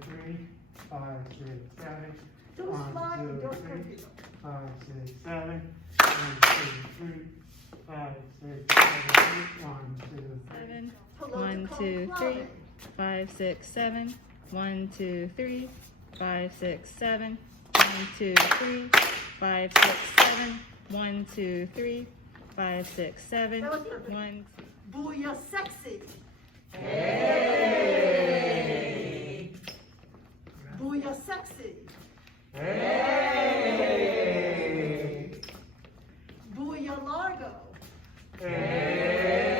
3, 5, 6, 7. Don't 1, slide 2, and don't 3, cookie. 5, 6, 7. 1, 2, 3, 5, 6, 7, 1, 2, 3. 1, 2, 3, 5, 6, 7. 1, 2, 3, 5, 6, 7. 1, 2, 3, 5, 6, 7. 1, 2, 3, 5, 6, 7. 1. Booyah sexy. Hey! Booyah sexy. Hey! Booyah largo. Hey!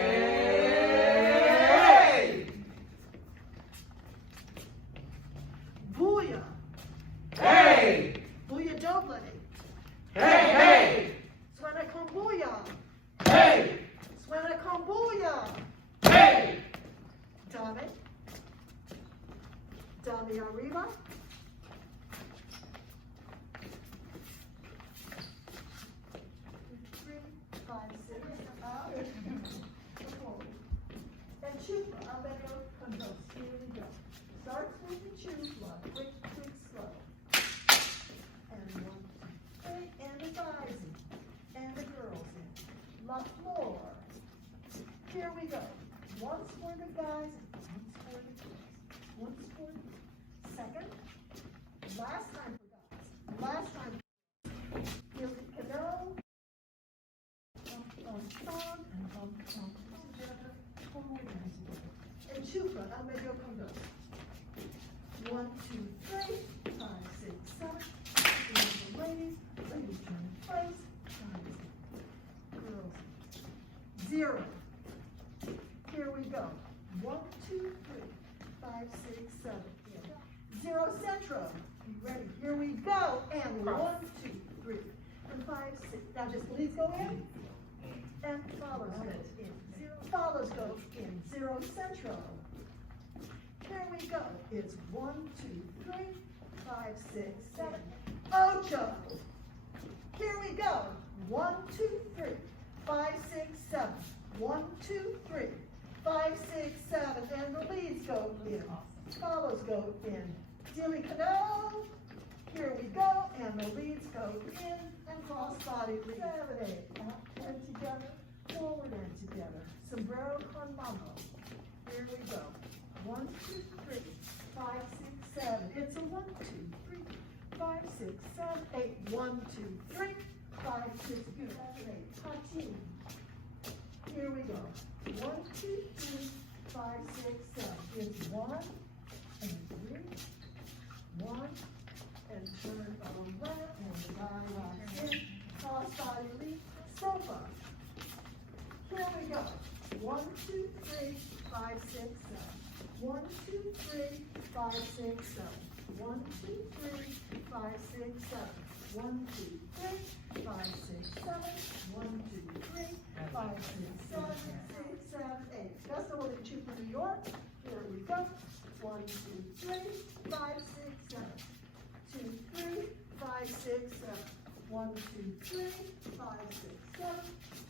Booyah. Hey! Booyah doble. Hey! Hey! Suena con booyah. Hey! Suena con booyah. Hey! Dame. Dame arriba. Three, 5, 6, out. And chupa, abeno con dos. Here we go. Starts with the chupa, quick, quick, slow. And 1, 2, 3, and the guys in, and the girls in. La floor. Here we go. Once for the guys, once for the girls. Once for the second. Last time for guys. Last time. Here we go. Song and together. One more time together. And chupa, al medio con dos. 1, 2, 3, 5, 6, 7. Here's the ladies. Ladies turn place. Guys. Girls. 0. Here we go. 1, 2, 3, 5, 6, 7. 0 centro. You ready? Here we go. And 1, 2, 3, and 5, 6. Now just please go in. And follows go in. 0 follows go in. 0 centro. Here we go. It's 1, 2, 3, 5, 6, 7. Ocho. Here we go. 1, 2, 3, 5, 6, 7. 1, 2, 3, 5, 6, 7. And the leads go in. Follows go in. Dilly cano. Here we go. And the leads go in. And cross body lead. 7, 8. Up and together. Forward and together. Sombrero con mambo. Here we go. 1, 2, 3, 5, 6, 7. It's a 1, 2, 3, 5, 6, 7, 8. 1, 2, 3, 5, 6, good. 7, 8. Patin. Here we go. 1, 2, 3, 5, 6, 7. It's 1 and 3, 1 and turn around and the guy rocks in. Cross body lead. Sofa. Here we go. 1, 2, 3, 5, 6, 7. 1, 2, 3, 5, 6, 7. 1, 2, 3, 5, 6, 7. 1, 2, 3, 5, 6, 7. 1, 2, 3, 5, 6, 7, 6, 7, 8. That's the one that you from New York. Here we go. 1, 2, 3, 5, 6, 7. 2, 3, 5, 6, 7. 1, 2, 3, 5, 6, 7.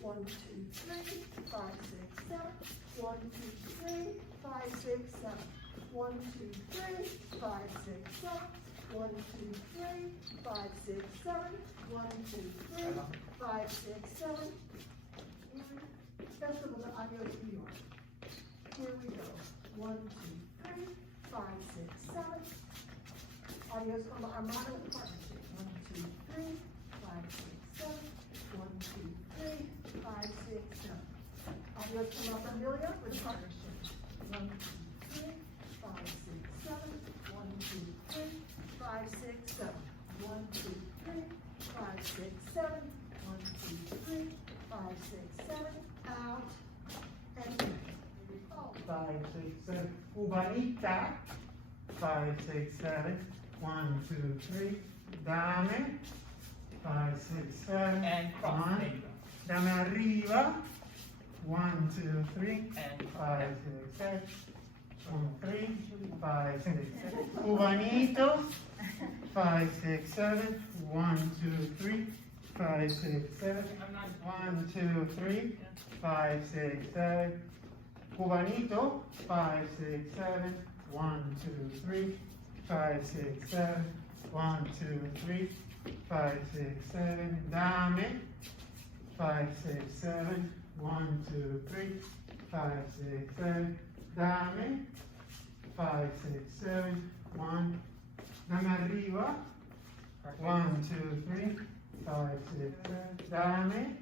1, 2, 3, 5, 6, 7. 1, 2, 3, 5, 6, 7. 1, 2, 3, 5, 6, 7. 1, 2, 3, 5, 6, 7. 1, 2, 3, 5, 6, 7. Festival of Adios, New York. Here we go. 1, 2, 3, 5, 6, 7. Adios from Armado Partnership. 1, 2, 3, 5, 6, 7. 1, 2, 3, 5, 6, 7. Adios from La Familia with partnership. 1, 2, 3, 5, 6, 7. 1, 2, 3, 5, 6, 7. 1, 2, 3, 5, 6, 7. 1, 2, 3, 5, 6, 7. Out and in. 5, 6, 7. Cubanita. 5, 6, 7. 1, 2, 3. Dame. 5, 6, 7. And cross. 1. There you go. Dame arriba. 1, 2, 3. And 5, 6, 7. 1, 3. 5, 6, 7. Cubanito. 5, 6, 7. 1, 2, 3. 5, 6, 7. I'm not. 1, 2, 3. 5, 6, 7. Cubanito. 5, 6, 7. 1, 2, 3. 5, 6, 7. 1, 2, 3, 5, 6, 7. Dame. 5, 6, 7. 1, 2, 3, 5, 6, 7. Dame. 5, 6, 7. 1. Dame arriba. 1, 2, 3, 5, 6, 7. Dame.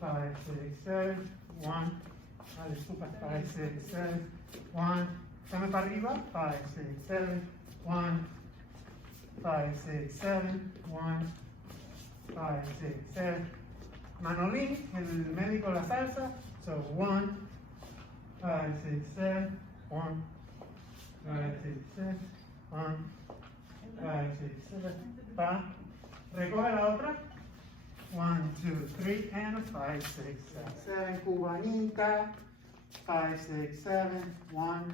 5, 6, 7. 1. Ah, disculpa. 5, 6, 7. 1. Dame para arriba. 5, 6, 7. 1. 5, 6, 7. 1. 5, 6, 7. Manolín, el médico de la salsa. So 1, 5, 6, 7. 1. 5, 6, 7. 1. 5, 6, 7. Pa. Recoge la otra. 1, 2, 3, and 5, 6, 7. Cubanita. 5, 6, 7. 1.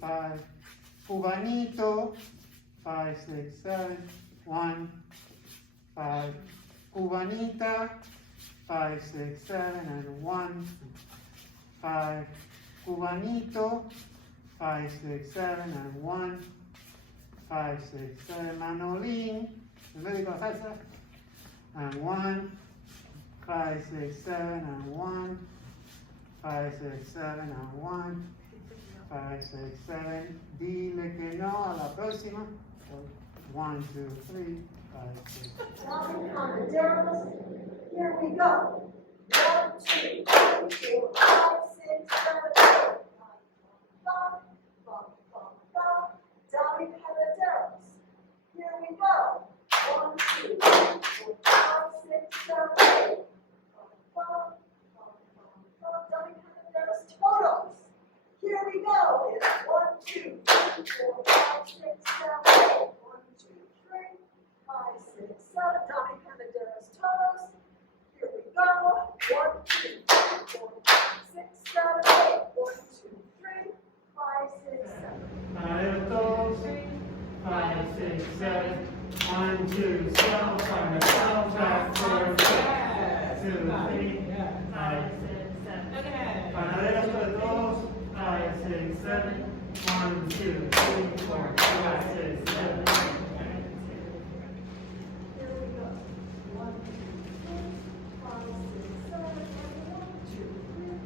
5. Cubanito. 5, 6, 7. 1. 5. Cubanita. 5, 6, 7, and 1. 5. Cubanito. 5, 6, 7, and 1. 5, 6, 7. Manolín, el médico de la salsa. And 1. 5, 6, 7, and 1. 5, 6, 7, and 1. 5, 6, 7. Dile que no a la próxima. 1, 2, 3, 5, 6. Dropping on the derricks. Here we go. 1, 2, 3, 4, 5, 6, 7, 8. 5, 5, 5, 5. Dropping on the derricks. Here we go. 1, 2, 3, 4, 5, 6, 7, 8. 5, 5, 5, 5. Dropping on the derricks. Totos. Here we go. It's 1, 2, 3, 4, 5, 6, 7, 8. 1, 2, 3, 5, 6, 7. Dropping on the derricks. Totos. Here we go. 1, 2, 3, 4, 5, 6, 7, 8. 1, 2, 3, 5, 6, 7. Panadero todos. 5, 6, 7. 1, 2, swell, from the swell, back, forward, 2, 3, 5, 6, 7. Panaderos para todos. 5, 6, 7. 1, 2, 3, 4, 5, 6, 7. Here we go. 1, 2, 3, 5, 6, 7. And 1, 2, 3,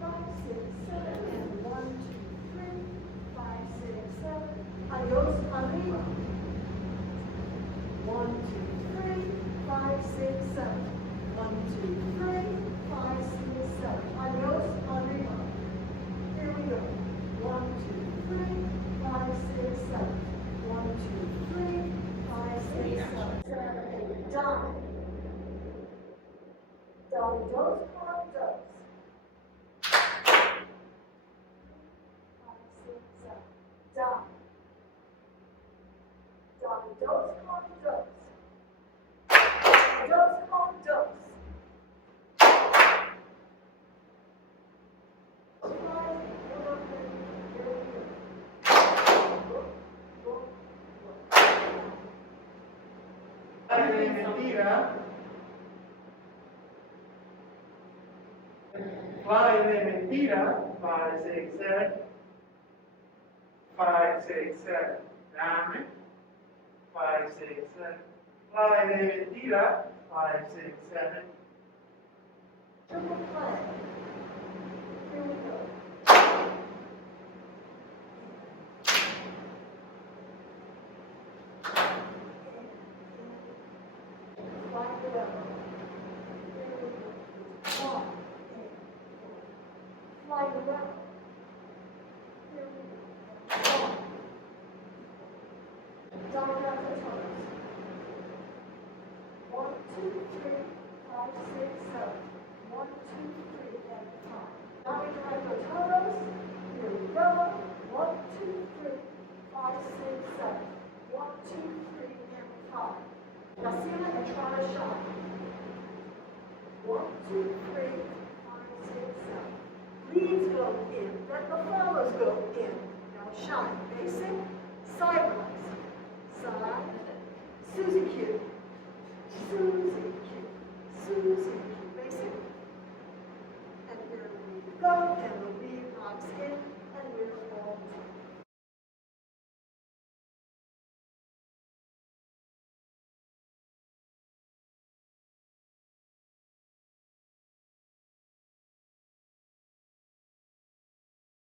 5, 6, 7. And 1, 2, 3, 5, 6, 7. Adios, arriba. 1, 2, 3, 5, 6, 7. 1, 2, 3, 5, 6, 7. Adios, arriba. Here we go. 1, 2, 3, 5, 6, 7. 1, 2, 3, 5, 6, 7. 7, 8. Done. Dolly dos, condos. 5, 6, 7. Done. Dolly dos, condos. Dos, condos. 5 de mentira. 5 de mentira. 5, 6, 7. 5, 6, 7. Dame. 5, 6, 7. 5 de mentira. 5, 6, 7. Triple play. Here we go. Slide it over. Here we go. 1, 8, 4. Slide it over. Here we go. 1. Double down the toes. 1, 2, 3, 5, 6, 7. 1, 2, 3, and 5. Now we try the toes. Here we go. 1, 2, 3, 5, 6, 7. 1, 2, 3, and 5. Now see it and try to shine. 1, 2, 3, 5, 6, 7. Leads go in. Let the flowers go in. Now shine. Basic. Sideways. Side. Susie Q.